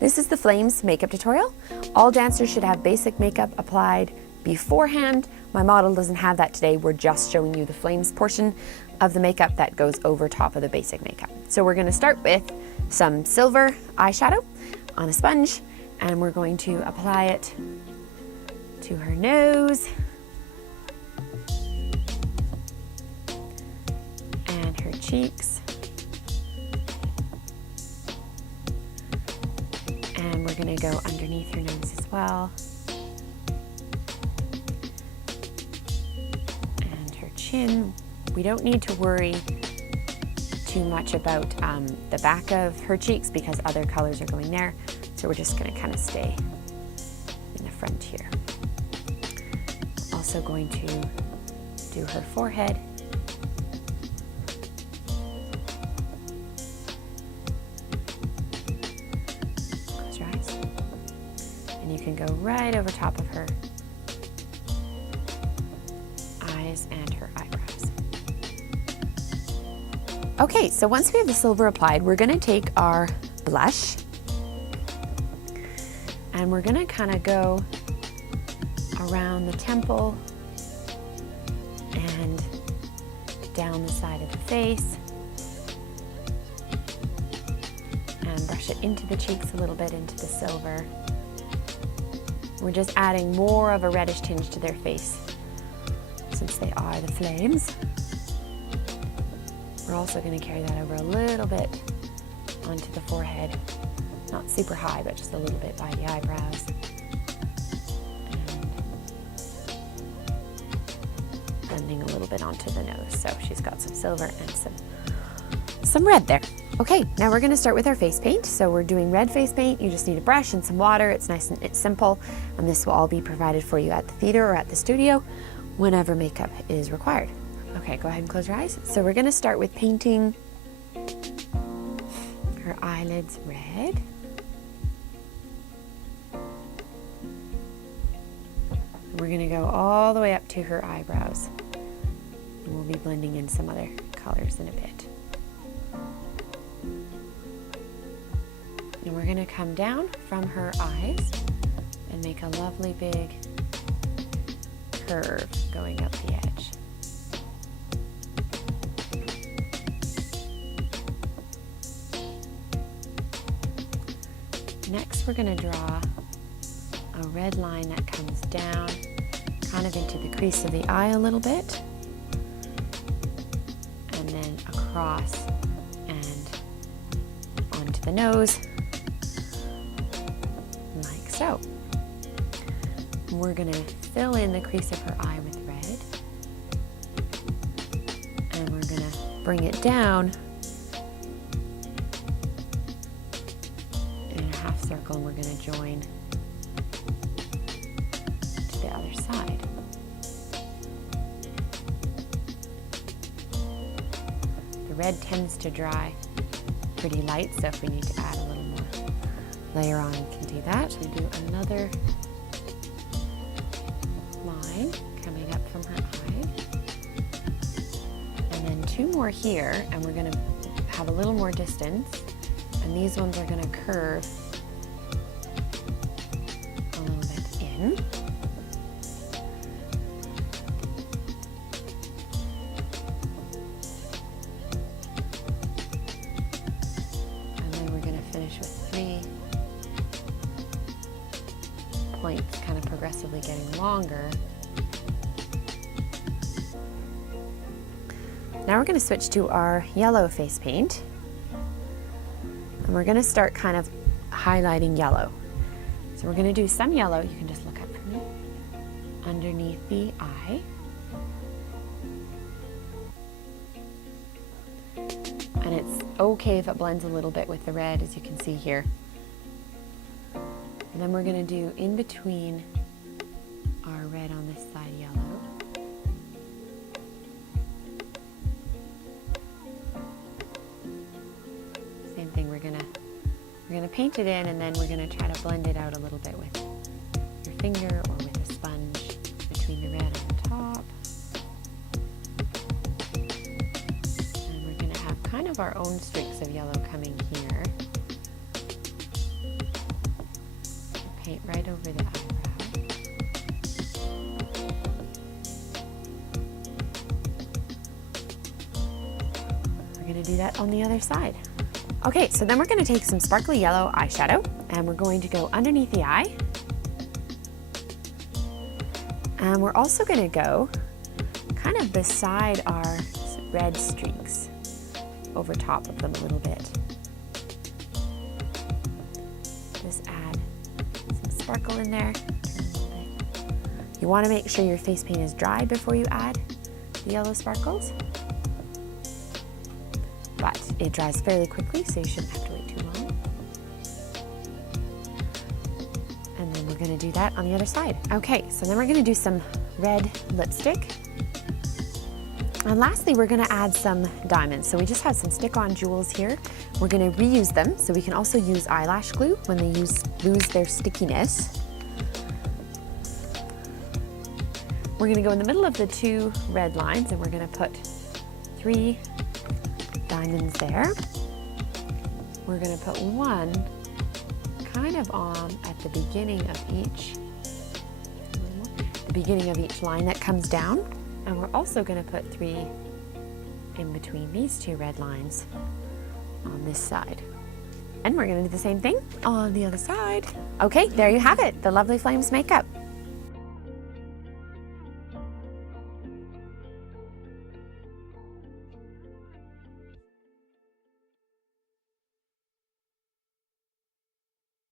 This is the Flames makeup tutorial. All dancers should have basic makeup applied beforehand. My model doesn't have that today. We're just showing you the Flames portion of the makeup that goes over top of the basic makeup. So we're going to start with some silver eyeshadow on a sponge, and we're going to apply it to her nose and her cheeks. And we're going to go underneath her nose as well. And her chin. We don't need to worry too much about the back of her cheeks because other colors are going there. So we're just going to kind of stay in the front here. Also going to do her forehead. Close your eyes. And you can go right over top of her eyes and her eyebrows. Okay, so once we have the silver applied, we're going to take our blush and we're going to kind of go around the temple and down the side of the face and brush it into the cheeks a little bit, into the silver. We're just adding more of a reddish tinge to their face since they are the Flames. We're also going to carry that over a little bit onto the forehead. Not super high, but just a little bit by the eyebrows. And blending a little bit onto the nose. So she's got some silver and some red there. Okay, now we're going to start with our face paint. So we're doing red face paint. You just need a brush and some water. It's nice and it's simple. And this will all be provided for you at the theater or at the studio whenever makeup is required. Okay, go ahead and close your eyes. So we're going to start with painting her eyelids red. We're going to go all the way up to her eyebrows. And we'll be blending in some other colors in a bit. And we're going to come down from her eyes and make a lovely big curve going up the edge. Next, we're going to draw a red line that comes down kind of into the crease of the eye a little bit, and then across and onto the nose, like so. We're going to fill in the crease of her eye with red, and we're going to bring it down circle, and we're going to join to the other side. The red tends to dry pretty light, so if we need to add a little more layer on, we can do that. We do another line coming up from her eye, and then two more here, and we're going to have a little more distance, and these ones are going to curve in. And then we're going to finish with 3 points, kind of progressively getting longer. Now we're going to switch to our yellow face paint. And we're going to start kind of highlighting yellow. So we're going to do some yellow. You can just look up for me. Underneath the eye. And it's okay if it blends a little bit with the red, as you can see here. And then we're going to do in between our red on this side yellow. Same thing, we're going to paint it in, and then we're going to try to blend it out a little bit with your finger or with a sponge between the red on the top. And we're going to have kind of our own streaks of yellow coming here. paint right over the eyebrow. We're going to do that on the other side. Okay, so then we're going to take some sparkly yellow eyeshadow and we're going to go underneath the eye. And we're also going to go kind of beside our red streaks, over top of them a little bit. Just add some sparkle in there. You want to make sure your face paint is dry before you add the yellow sparkles. But it dries fairly quickly, so you shouldn't have to wait too long. And then we're going to do that on the other side. Okay, so then we're going to do some red lipstick. And lastly, we're going to add some diamonds. So we just have some stick-on jewels here. We're going to reuse them, so we can also use eyelash glue when they lose their stickiness. We're going to go in the middle of the two red lines, and we're going to put 3 diamonds there. We're going to put one kind of on at the beginning of each line that comes down. And we're also going to put 3 in between these 2 red lines on this side. And we're going to do the same thing on the other side. Okay, there you have it, the Lovely Flames makeup.